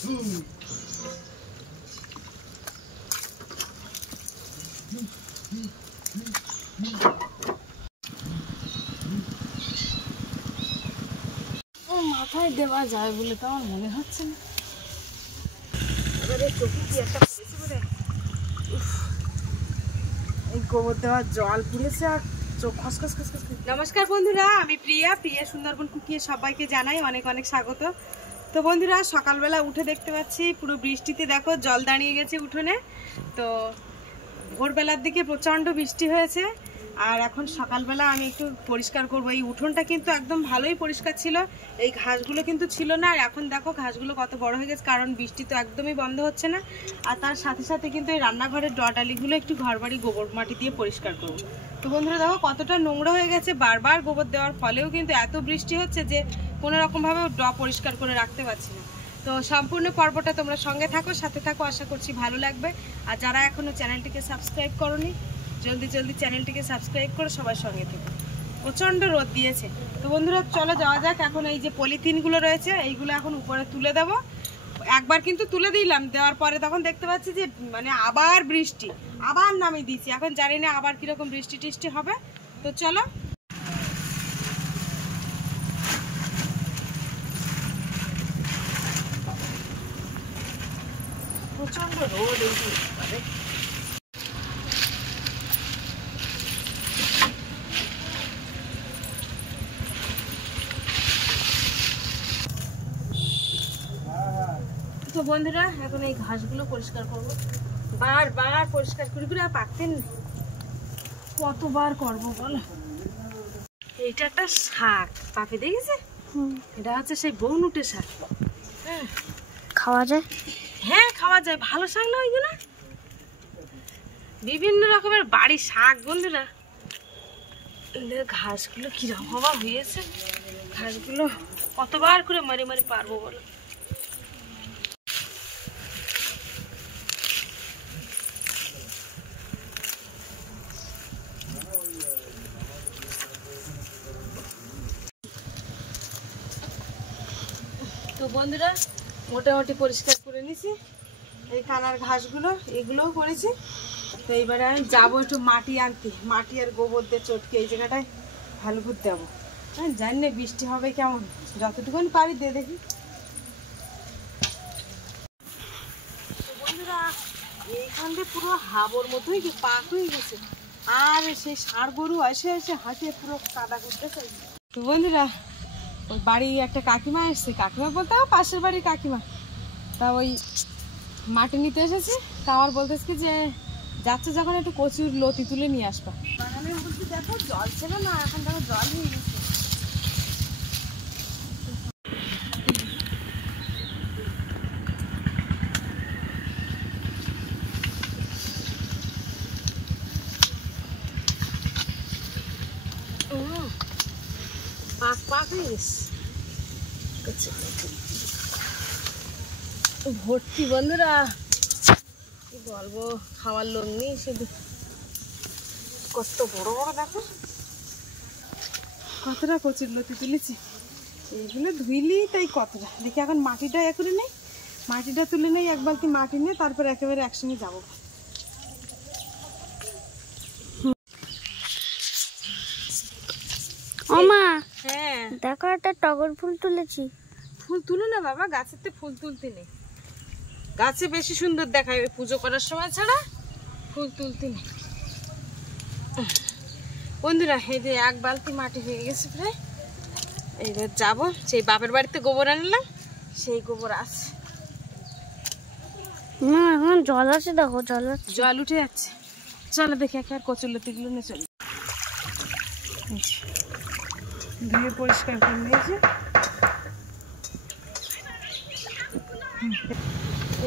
মাথায় দেওয়া যায় বলে তো আমার মনে হচ্ছে না। এই গোবর দেওয়া জল পুড়েছে আর চোখ খসখস খসখস। নমস্কার বন্ধুরা, আমি প্রিয়া সুন্দরবন কুকিয়ে সবাইকে জানাই অনেক অনেক স্বাগত। তো বন্ধুরা, সকালবেলা উঠে দেখতে পাচ্ছি পুরো বৃষ্টিতে দেখো জল দাঁড়িয়ে গেছে উঠোনে। তো ভোরবেলার দিকে প্রচণ্ড বৃষ্টি হয়েছে আর এখন সকালবেলা আমি একটু পরিষ্কার করব। এই উঠোনটা কিন্তু একদম ভালোই পরিষ্কার ছিল, এই ঘাসগুলো কিন্তু ছিল না। আর এখন দেখো ঘাসগুলো কত বড় হয়ে গেছে, কারণ বৃষ্টি তো একদমই বন্ধ হচ্ছে না। আর তার সাথে সাথে কিন্তু এই রান্নাঘরের ডটালিগুলো একটু ঘরবাড়ি গোবর মাটি দিয়ে পরিষ্কার করব। তো বন্ধুরা দেখো কতটা নোংরা হয়ে গেছে, বারবার গোবর দেওয়ার ফলেও কিন্তু এত বৃষ্টি হচ্ছে যে কোনো রকমভাবে পরিষ্কার করে রাখতে পারছি না। তো সম্পূর্ণ পর্বটা তোমরা সঙ্গে থাকো, সাথে থাকো, আশা করছি ভালো লাগবে। আর যারা এখনো চ্যানেলটিকে সাবস্ক্রাইব করোনি, জলদি জলদি চ্যানেলটিকে সাবস্ক্রাইব করে সবার সঙ্গে থেকো। প্রচণ্ড রোদ দিয়েছে। তো বন্ধুরা চলো যাওয়া যাক। এখন এই যে পলিথিনগুলো রয়েছে এইগুলো এখন উপরে তুলে দেবো। একবার কিন্তু তুলে দিলাম, দেওয়ার পরে তখন দেখতে পাচ্ছি যে মানে আবার বৃষ্টি, আবার নামিয়ে দিয়েছি। এখন জানি না আবার কিরকম বৃষ্টি টিষ্টি হবে। তো চলো। প্রচণ্ড রোদ এই তো বন্ধুরা, এখন এই ঘাসগুলো পরিষ্কার করবো। বারবার পরিষ্কার করি করে আর পাকতেন কতবার করবো বলো। এইটা একটা শাক পাপে দেখেছে, এটা হচ্ছে সেই বউনুটে শাক। হ্যাঁ খাওয়া যায়, হ্যাঁ খাওয়া যায়, ভালো শাক না ওইগুলো, বিভিন্ন রকমের বাড়ির শাক। বন্ধুরা ঘাসগুলো কিরকম হওয়া হয়েছে, ঘাসগুলো কতবার করে মারি মারি পারবো বলো। তো বন্ধুরা মোটামুটি পরিষ্কার করে নিছি এই কানার ঘাসগুলো, এগুলোও করেছি। তো এইবারে আমি যাবো একটু মাটি আনতে, মাটি আর গোবর দিয়ে চটকে এই জায়গাটায় ভালো করে দেবো। হ্যাঁ জানি না বৃষ্টি হবে কেমন, যতটুকুন পারি দিয়ে দেখি। তো বন্ধুরা এইখান দিয়ে পুরো হাবর মতোই কি পাক হয়ে গেছে, আর সেই ষাঁড় গরু এসে এসে হাঁটিয়ে পুরো কাদা করতেছে। তো বন্ধুরা ওই বাড়ি একটা কাকিমা এসছে, কাকিমা বলতে পাশের বাড়ির কাকিমা, তা ওই মাটি নিতে এসেছে। তা আমার বলতেছে কি যে যাচ্ছে যখন একটু কচুর লতি তুলে নিয়ে আসবা। বাগানে বলছি দেখো জল ছিল না, এখন দেখো জল হয়ে গেছে। পাক পাক হয়ে গেছে ভর্তি। বন্ধুরা কি বলবো, খাওয়ার লোক নেই, শুধু কত বড় বড় দেখো কতটা কচুর লতি তুলেছি। এইগুলো ধুইলি তাই কতটা দেখি। এখন মাটিটা এ করে নেই, মাটিটা তুলে নেই, এক বালতি মাটি নিয়ে তারপর একেবারে একসঙ্গে যাবো। হ্যাঁ দেখো একটা টগর ফুল তুলেছি। ফুল তুলো না বাবা, গাছের তো ফুল তুলতে নেই, গাছে বেশি সুন্দর দেখায় পুজো করার সময়, ছাড়া ফুল তুলতে নেই। বন্ধুরা এই যে এক বালতি মাটি হয়ে গেছে প্রায়। এইবার যাবো, সেই বাপের বাড়িতে গোবর আনলাম, সেই গোবর আছে না, এখন জল আছে, দেখো জল আছে, জল উঠে যাচ্ছে। চলো দেখি একবার কচুরলতিগুলো নিয়ে চলো। ধুয়ে পরিষ্কার করে নিয়েছি।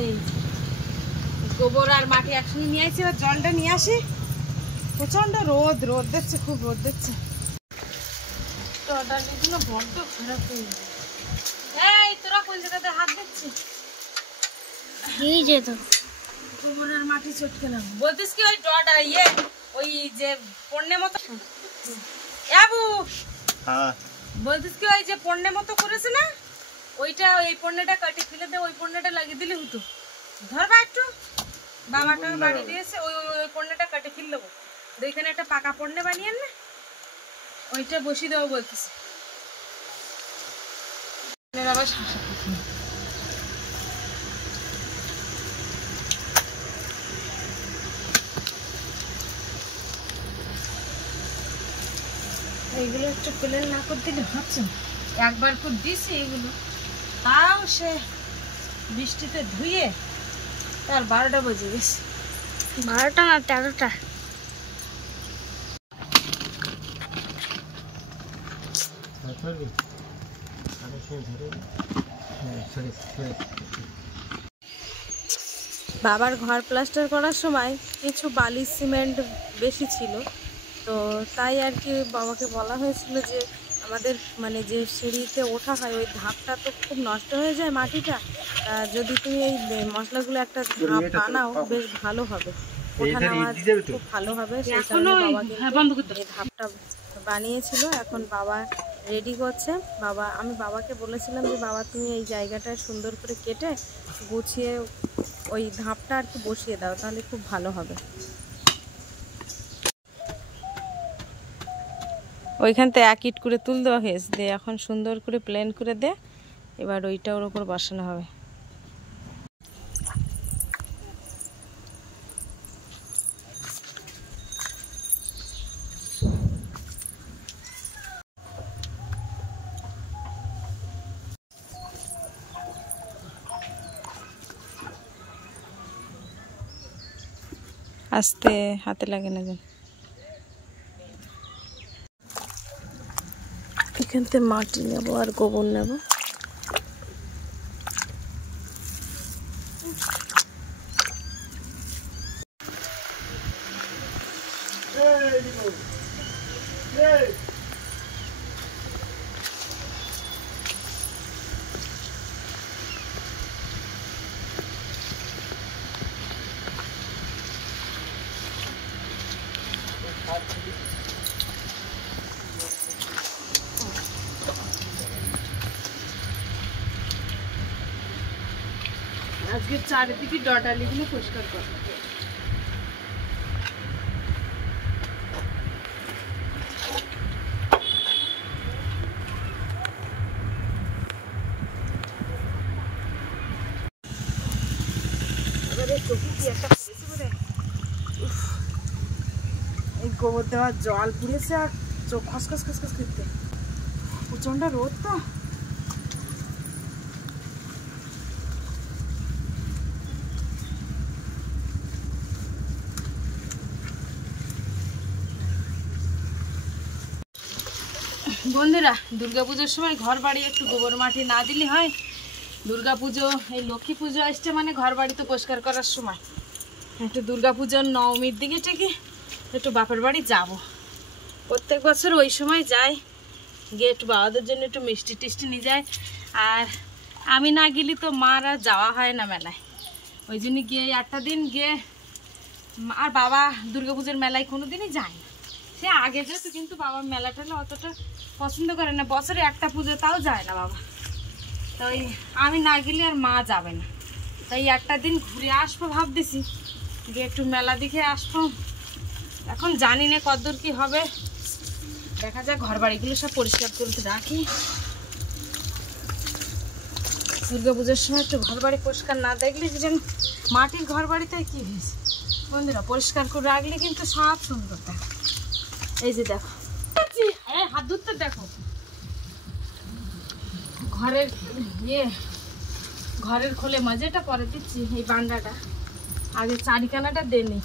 এই গোবর আর মাটি একসঙ্গে নিয়ে আসছি, এবার জলটা নিয়ে আসি। প্রচন্ড রোদ, রোদ দিচ্ছে, খুব রোদ দিচ্ছে। টডালিগুলো বড্ড খারাপ হয়ে গেছে। এই তোরা কোন জায়গাতে হাত দিচ্ছিস? এই যে তো গোবর আর মাটি চটকে নাম বলতিস কি ওই ডটা ইয়ে ওই যে পণ্যের মতো বলতিস কি ওই যে পণ্যের মতো করেছে না, ওইটা এই পণ্যটা কাটে ফেলে দে, ওই পণ্যটা লাগিয়ে দিলে হতো। ধরবা একটু, বাবাটা বাড়ি দিয়েছে, ওই ওই পণ্যটা কাটে ফেলে দেবো। ওইখানে একটা পাকা পণ্য বানিয়ে না, ওইটা বসিয়ে দেবো বলতেছে। আবার এইগুলো একটু প্লেন না করে দিলে হচ্ছে। একবার করে দিছি এগুলো, তাও সে বৃষ্টিতে ধুয়ে তার 12টা বেজে গেছে। 12টা না 13টা। বাবার ঘর প্লাস্টার করার সময় কিছু বালি সিমেন্ট বেশি ছিল, তো তাই আর কি বাবাকে বলা হয়েছিল যে আমাদের মানে যে সিঁড়িতে ওঠা হয় ওই ধাপটা তো খুব নষ্ট হয়ে যায় মাটিটা, যদি তুমি এই মশলাগুলো একটা ধাপ বানাও বেশ ভালো হবে, ওঠা নামা খুব ভালো হবে। সেই কারণে বাবা কিন্তু এই ধাপটা বানিয়েছিল। এখন বাবা রেডি করছে। আমি বাবাকে বলেছিলাম যে বাবা তুমি এই জায়গাটা সুন্দর করে কেটে গুছিয়ে ওই ধাপটা আর কি বসিয়ে দাও, তাহলে খুব ভালো হবে। ওইখান থেকে 1 ইট করে তুল দেওয়া হয়েছে, দিয়ে এখন সুন্দর করে প্লেন করে দে, এবার ওইটা ওর উপর বসানো হবে। আস্তে, হাতে লাগে না যেন। এখান থেকে মাটি নেব আর গোবর নেব। আজকে চারিদিকে ডটালিগুলো পরিষ্কার করবো। এই গোবর দেওয়া জল পুড়েছে আর চোখ খসখস খসখস করতে, প্রচন্ড রোদ তো। বন্ধুরা, দুর্গাপুজোর সময় ঘর বাড়ি একটু গোবর মাটি না দিলে হয়? দুর্গাপুজো, এই লক্ষ্মী পুজো আসছে মানে ঘর বাড়ি তো পরিষ্কার করার সময়। একটু দুর্গাপুজোর নবমীর দিকে থেকে একটু বাপের বাড়ি যাব। প্রত্যেক বছর ওই সময় যাই, গিয়ে একটু বাবাদের জন্য একটু মিষ্টি টিষ্টি নিয়ে যায়। আর আমি না গেলে তো মার আর যাওয়া হয় না মেলায়, ওই জন্য গিয়ে 8টা দিন গিয়ে। আর বাবা দুর্গাপুজোর মেলায় কোনো দিনই যায় না, সে আগে যেত, কিন্তু বাবা মেলা টেলা অতটা পছন্দ করে না। বছরে একটা পুজো তাও যায় না বাবা, তাই আমি না গেলে আর মা যাবে না। তাই 8টা দিন ঘুরে আসবো ভাবতেছি, গিয়ে একটু মেলা দেখে আসবো। এখন জানি না কতদূর কি হবে, দেখা যাক। ঘর বাড়িগুলো সব পরিষ্কার করতে রাখি। দুর্গাপুজোর সময় একটু ঘর বাড়ি পরিষ্কার না দেখলে যেন মাটির ঘর বাড়িতে কি হয়েছে বন্ধুরা, পরিষ্কার করে রাখলে কিন্তু সব সুন্দর দেখো। এই যে দেখো, হাত ধরতে দেখো, ঘরের ঘরের খোলে মাঝেটা পরে দিচ্ছি, এই বান্ডাটা আগে চারিখানাটা দেনি।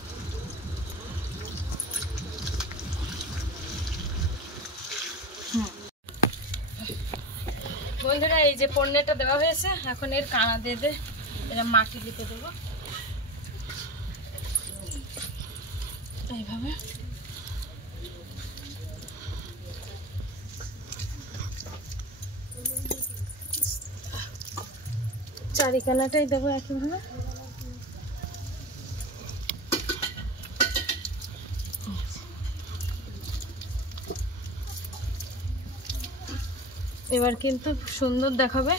বন্ধুরা, এই যে পণ্যটা দেওয়া হয়েছে, এখন এর কানা দিয়ে এরা মাটি দিতে দেবো এইভাবে। চারিখানাটাই দেবো একইভাবে। এবার কিন্তু সুন্দর দেখাবে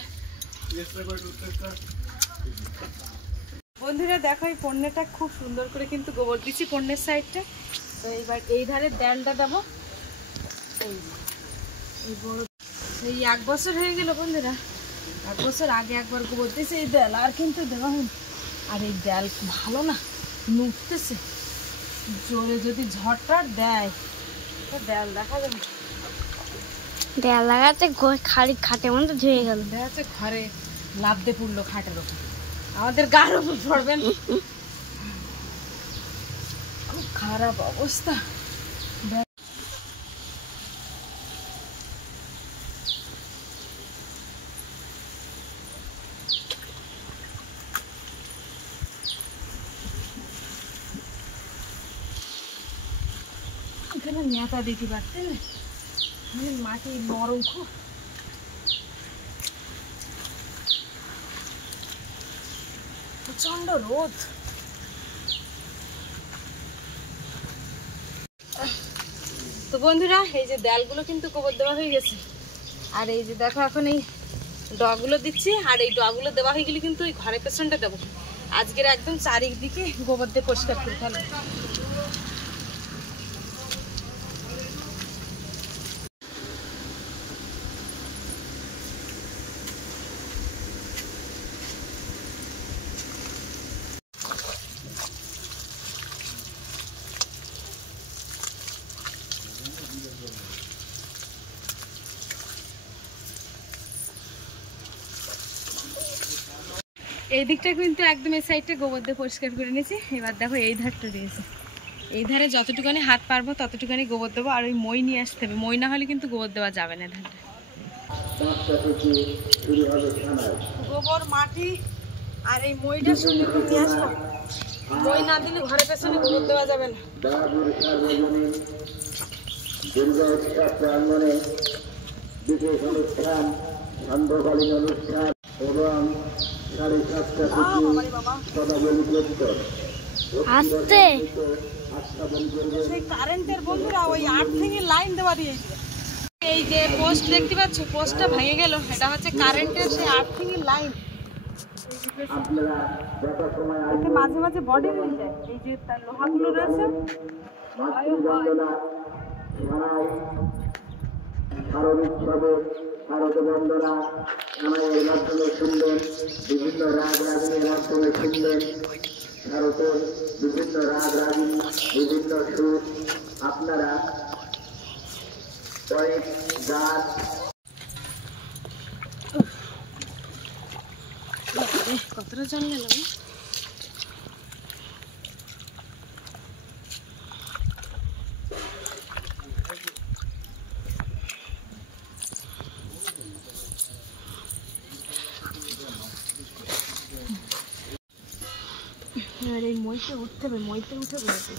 বন্ধুরা দেখো এই পণ্যটা খুব সুন্দর করে কিন্তু গোবর দিচ্ছি পণ্যের সাইডটা। তো এইবার এই ধারে দেয়ালটা দেবো। এই 1 বছর হয়ে গেল বন্ধুরা, 1 বছর আগে একবার গোবর দিয়েছে এই দেয়াল, আর কিন্তু দেওয়া হয়নি। আর এই দেয়াল ভালো না, নুকতেছে। জোরে যদি ঝড়টার দেয় দেয়াল দেখা যাবে। দেয়াল লাগাতে খালি খাটের মধ্যে ধুয়ে গেল। দেখা যাচ্ছে ঘরে লাফ দিয়ে পড়লো খাটের ওপর, আমাদের গার উপর পড়বেন। খুব খারাপ অবস্থা। এখানে নেতা দিতে পারতেন, মাটি নরম খুব। প্রচন্ড রোদ। তো বন্ধুরা এই যে দেয়ালগুলো কিন্তু গোবর দেওয়া হয়ে গেছে। আর এই যে দেখো এখন এই ডগুলো দিচ্ছি। আর এই ডগুলো দেওয়া হয়ে গেলে কিন্তু ওই ঘরের পেছনটা দেবো। আজকের একদম চারিদিকে গোবর দিয়ে পরিষ্কার করে ফেলবো। এই দিকটা কিন্তু একদম এই সাইডটা গোবর দিয়ে পরিষ্কার করে নিয়েছি। এবার দেখো এই ধারটা দিয়েছি, এই ধারে যতটুকানি হাত পারবো ততটুকানি গোবর দেবো। আর ওই মই নিয়ে আসতে হবে, মই না হলে কিন্তু গোবর দেওয়া যাবে না। ধানটা গোবর মাটি আর এই মইটা সঙ্গে করে নিয়ে আসবো। মই না দিলে ঘরের পেছনে গোবর দেওয়া যাবে না। আসতে সেই কারেন্টের বন্ধুরা ওই আর্থিংয়ের লাইন দেওয়া দিয়েছে। এই যে পোস্ট দেখতে পাচ্ছ, পোস্টটা ভেঙে গেল। এটা হচ্ছে কারেন্টের সেই আর্থিংয়ের লাইন। এতে মাঝে মাঝে বডি হয়ে যায়। এই যে তার লোহাগুলো রয়েছে, বিভিন্ন রাগ রাগিনীর মাধ্যমে শুনবেন। ভারতের বিভিন্ন রাগ রাগিনী, বিভিন্ন সুর আপনারা কয়েক গান। কতটা জল গেল। আর এই মইতে উঠতে হবে, মইতে উঠে বসে।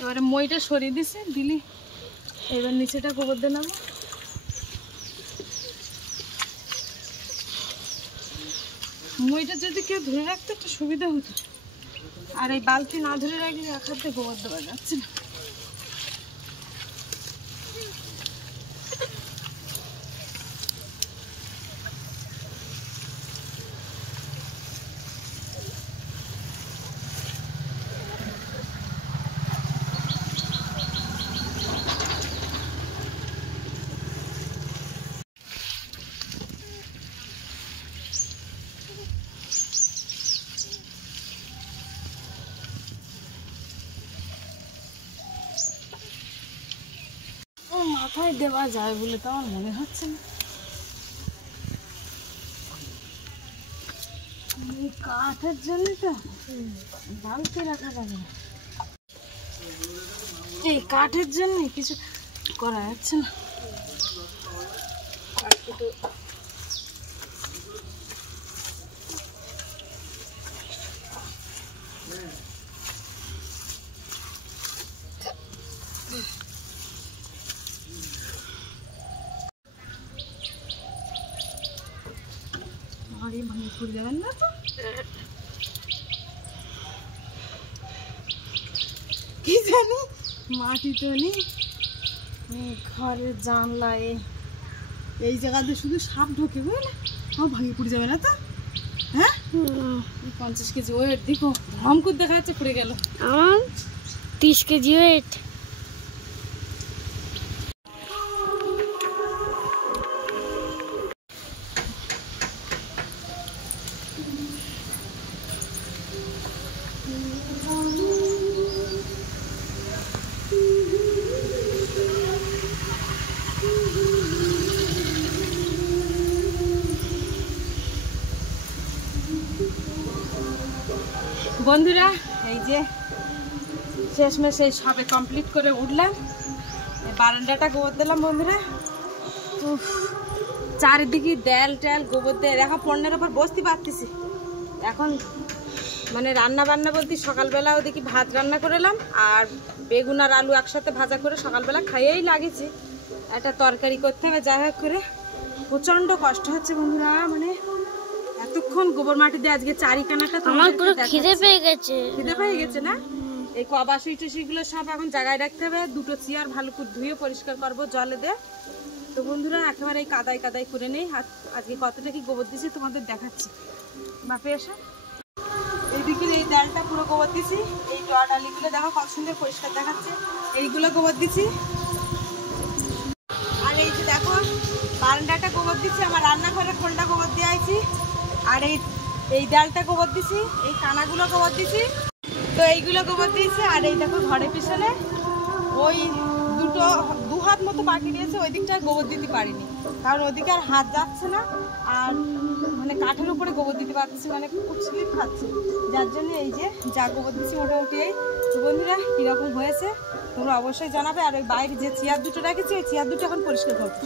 এবারে মইটা সরিয়ে দিছে দিলি, এবার নিচেটা গোবর দিয়ে নামো। মইটা যদি কেউ ধরে রাখতো একটু সুবিধা হতো। আর এই বালতি না ধরে রাখলে এক হাতে গোবর দেওয়া যাচ্ছে না। মাথায় দেওয়া যায় বলে তো আমার মনে হচ্ছে না। এই কাঠের জন্য তো বালতি রাখা যাবে না। এই কাঠের জন্য কিছু করা যাচ্ছে না। ভাঙে ফুল যাবেন না তো, কি জানি মাটি তো নেই ঘরের জানলায়, এই জায়গাতে শুধু সাপ ঢোকে বুঝলে, আমার ভাঙে পড়ে যাবে না তো? হ্যাঁ 50 কেজি ওয়েট, দেখো ধম করে দেখা যাচ্ছে পড়ে গেল। আমার 30 কেজি ওয়েট। বন্ধুরা এই যে শেষমেশ এই সবে কমপ্লিট করে উঠলাম, বারান্দাটা গোবর দিলাম বন্ধুরা। চারিদিকে দেল টেল গোবর দিয়ে দেখো পণ্যের ওপর বসতে পারতেছি। এখন মানে রান্না বান্না বলতে সকালবেলা ওদিকে ভাত রান্না করলাম আর বেগুন আর আলু একসাথে ভাজা করে সকালবেলা খাইয়েই লাগেছি, একটা তরকারি করতে হবে। যাই হোক করে প্রচন্ড কষ্ট হচ্ছে বন্ধুরা, মানে এতক্ষণ গোবর মাটি দিয়ে আজকে চারিখানাটা আমার পুরো খিদে পেয়ে গেছে। খিদে পেয়ে গেছে না? এই কবাসুই টুসিগুলো সব এখন জায়গায় রাখতে হবে, দুটো চেয়ার ভালো করে ধুয়ে পরিষ্কার করবো জলে দিয়ে। তো বন্ধুরা একেবারে এই কাদাই কাদাই করে নেই, আজকে কতটা কি গোবর দিছি তোমাদের দেখাচ্ছি। বাপে এসে এইদিকে এই ডালটা পুরো গোবর দিছি, এই ডালিগুলো দেখো কত সুন্দর পরিষ্কার দেখাচ্ছে, এইগুলো গোবর দিছি। আর এই যে দেখো বারান্দাটা গোবর দিচ্ছি, আমার রান্নাঘরের খোলটা গোবর দিয়ে আইছি, আর এই ডালটা গোবর দিছি, এই কানাগুলো গোবর দিছি, তো এইগুলো গোবর দিয়েছি। আর এই দেখো ঘরের পিছনে ওই দু হাত মতো বাকি দিয়েছে, ওই দিকটা গোবর দিতে পারিনি কারণ ওদিকে আর হাত যাচ্ছে না, আর মানে কাঠের উপরে গোবর দিতে পারছি, মানে স্লিপ খাচ্ছে, যার জন্য এই যে যা গোবর দিচ্ছি মোটামুটি এই। বন্ধুরা কীরকম হয়েছে তোমরা অবশ্যই জানাবে। আর ওই বাইরে যে চেয়ার দুটো রেখেছি ওই চেয়ার দুটো এখন পরিষ্কার করবো।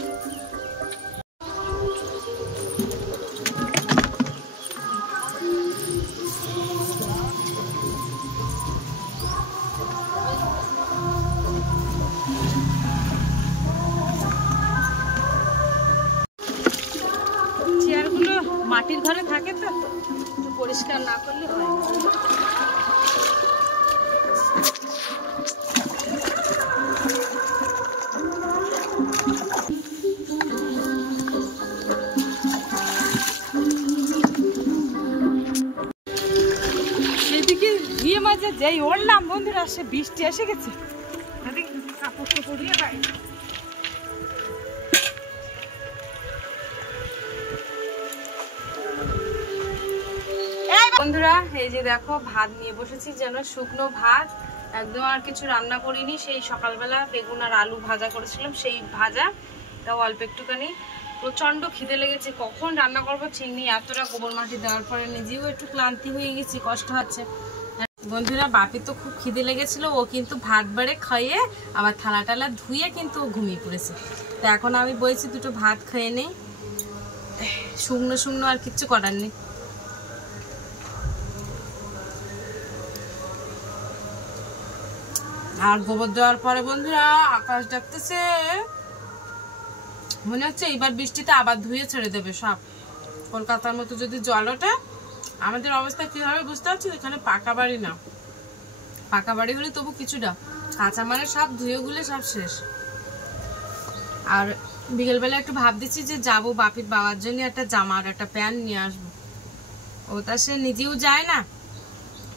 চেয়ারগুলো মাটির ঘরে থাকে তো একটু পরিষ্কার না করলে হয় না। এদিকে গিয়ে মাঝে যেই ওড়লাম বন্ধুরা সে বৃষ্টি এসে গেছে, কাপড় টাপড় দিয়ে বাইরে। বন্ধুরা এই যে দেখো ভাত নিয়ে বসেছি, যেন শুকনো ভাত, একদম আর কিছু রান্না করিনি। সেই সকালবেলা বেগুন আর আলু ভাজা করেছিলাম, সেই ভাজা, তাও অল্প একটুখানি। প্রচন্ড খিদে লেগেছে, কখন রান্না করবো ঠিক নেই, এতটা গোবর মাটি দেওয়ার পরে নিজেও একটু ক্লান্তি হয়ে গেছি, কষ্ট হচ্ছে। বন্ধুরা বাপি তো খুব খিদে লেগেছিল, ও কিন্তু ভাত বাড়ে খাইয়ে আবার থালা টালা ধুয়ে কিন্তু ঘুমিয়ে পড়েছে। তো এখন আমি বলছি দুটো ভাত খেয়ে নেই, শুকনো শুকনো আর কিচ্ছু করার নেই। আর গোবর দেওয়ার পরে বন্ধুরা আকাশ ডাকতেছে, মনে হচ্ছে এইবার বৃষ্টিতে আবার ধুয়ে ছেড়ে দেবে সব। কলকাতার মতো যদি জল ওঠে আমাদের অবস্থা কি হবে বুঝতে পারছি। এখানে পাকা বাড়ি না, পাকা বাড়ি হলে তবু কিছুটা, কাঁচা মানে সব ধুয়ে গুলে সব শেষ। আর বিকেলবেলা একটু ভাব দিচ্ছি যে যাবো বাপির বাবার জন্য একটা জামা আর একটা প্যান্ট নিয়ে আসবো, ওটা সে নিজেও যায় না।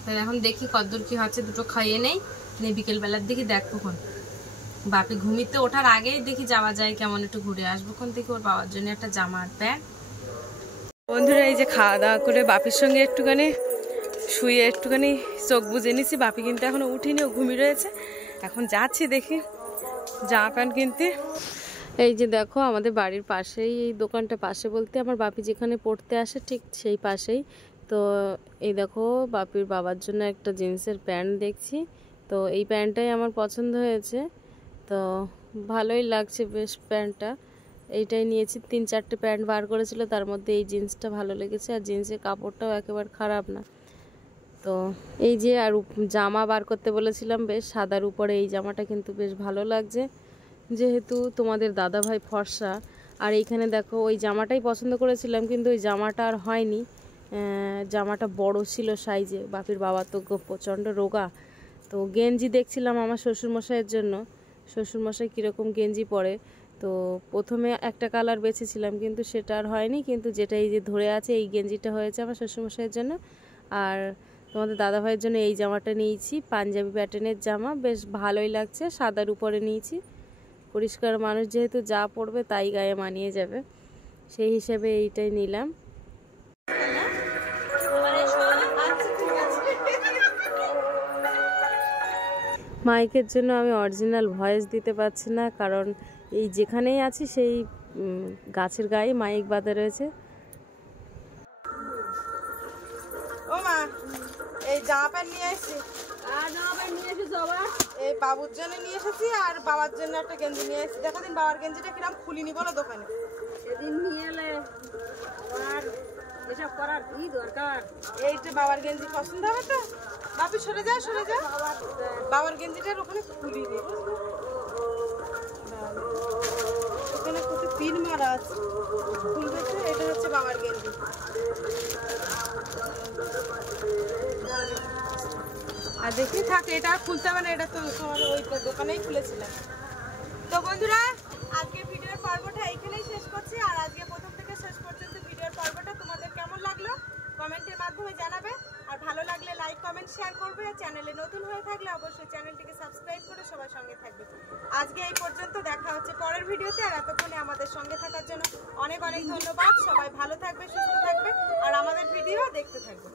তাই এখন দেখি কতদূর কি হচ্ছে, দুটো খাইয়ে নেই, বিকেলবেলার দিকে দেখবো কোন বাপি ঘুমিতে ওঠার আগেই দেখি যাওয়া যায় কেমন, একটু ঘুরে আসবো কোন থেকে ওর বাবার জন্য একটা জামা আর প্যান্ট। বন্ধুরা এই যে খাওয়া দাওয়া করে বাপির সঙ্গে একটুখানি শুয়ে একটুখানি চোখ বুজে নিছি, বাপি কিন্তু এখনো উঠিনি, ও ঘুমিয়ে রয়েছে। এখন যাচ্ছি দেখি জামা প্যান্ট কিনতে। এই যে দেখো আমাদের বাড়ির পাশেই এই দোকানটা, পাশে বলতে আমার বাপি যেখানে পড়তে আসে ঠিক সেই পাশেই। তো এই দেখো বাপির বাবার জন্য একটা জিন্সের প্যান্ট দেখছি, তো এই প্যান্টটাই আমার পছন্দ হয়েছে। তো ভালোই লাগছে বেশ প্যান্টটা। এইটাই নিয়েছি, 3-4টে প্যান্ট বার করেছিল, তার মধ্যে এই জিন্সটা ভালো লেগেছে। আর জিন্সের কাপড়টাও একেবারে খারাপ না। তো এই যে আর জামা বার করতে বলেছিলাম, বেশ সাদার উপরে এই জামাটা কিন্তু বেশ ভালো লাগছে, যেহেতু তোমাদের দাদাভাই ফর্সা। আর এইখানে দেখো ওই জামাটাই পছন্দ করেছিলাম, কিন্তু ওই জামাটা আর হয়নি। জামাটা বড় ছিল সাইজে, বাপির বাবা তো প্রচণ্ড রোগা। তো গেঞ্জি দেখছিলাম আমার শ্বশুরমশাইয়ের জন্য, শ্বশুরমশাই কীরকম গেঞ্জি পরে। তো প্রথমে একটা কালার বেছেছিলাম, কিন্তু সেটা আর হয়নি। কিন্তু যেটা এই যে ধরে আছে এই গেঞ্জিটা হয়েছে আমার শ্বশুরমশাইয়ের জন্য। আর তোমাদের দাদাভাইয়ের জন্য এই জামাটা নিয়েছি, পাঞ্জাবি প্যাটার্নের জামা, বেশ ভালোই লাগছে। সাদার উপরে নিয়েছি, পরিষ্কার মানুষ যেহেতু যা পরবে তাই গায়ে মানিয়ে যাবে, সেই হিসেবে এইটাই নিলাম। মাইকের জন্য আমি অরিজিনাল ভয়েস দিতে পারছি না, কারণ এই যেখানেই আছি সেই গাছের গায়ে মাইক বাঁধা রয়েছে। ও মা, এই জামা প্যান্ট নিয়ে এসেছি। আর জামা প্যান্ট নিয়ে এসেছি আবার এই বাবুর জন্য নিয়ে এসেছি, আর বাবার জন্য একটা গেঞ্জি নিয়ে এসেছি। দেখো দিন বাবার গেঞ্জিটা কিরম খুলিনি বলো দোকানে। সেদিন নিয়ে এলে আর এসব করার কি দরকার। এইটা বাবার গেঞ্জি পছন্দ হবে তো? বাপি সরে যা, সরে যা। বাবার গেঞ্জিটার ওখানে খুলিনি, ওখানে কত পিন মারা আছে, খুলবে তো। এটা হচ্ছে বাবার গেঞ্জি। আর দেখি থাকে, এটা আর খুলতে হবে না, এটা তো তোমার ওই দোকানেই খুলেছিলাম। তো বন্ধুরা, আজকে ভিডিওর পর্বটা এইখানেই শেষ করছি। আর আজকে প্রথম থেকে শেষ পর্যন্ত ভিডিওর পর্বটা তোমাদের কেমন লাগলো কমেন্টের মাধ্যমে জানাবে। আর ভালো লাগলে লাইক, কমেন্ট, শেয়ার করবে। চ্যানেলে নতুন হয়ে থাকলে অবশ্যই চ্যানেলটিকে সাবস্ক্রাইব করে সবার সঙ্গে থাকবে। আজকে এই পর্যন্ত, দেখা হচ্ছে পরের ভিডিওতে। আর এতক্ষণে আমাদের সঙ্গে থাকার জন্য অনেক অনেক ধন্যবাদ। সবাই ভালো থাকবে, সুস্থ থাকবে, আর আমাদের ভিডিও দেখতে থাকবে।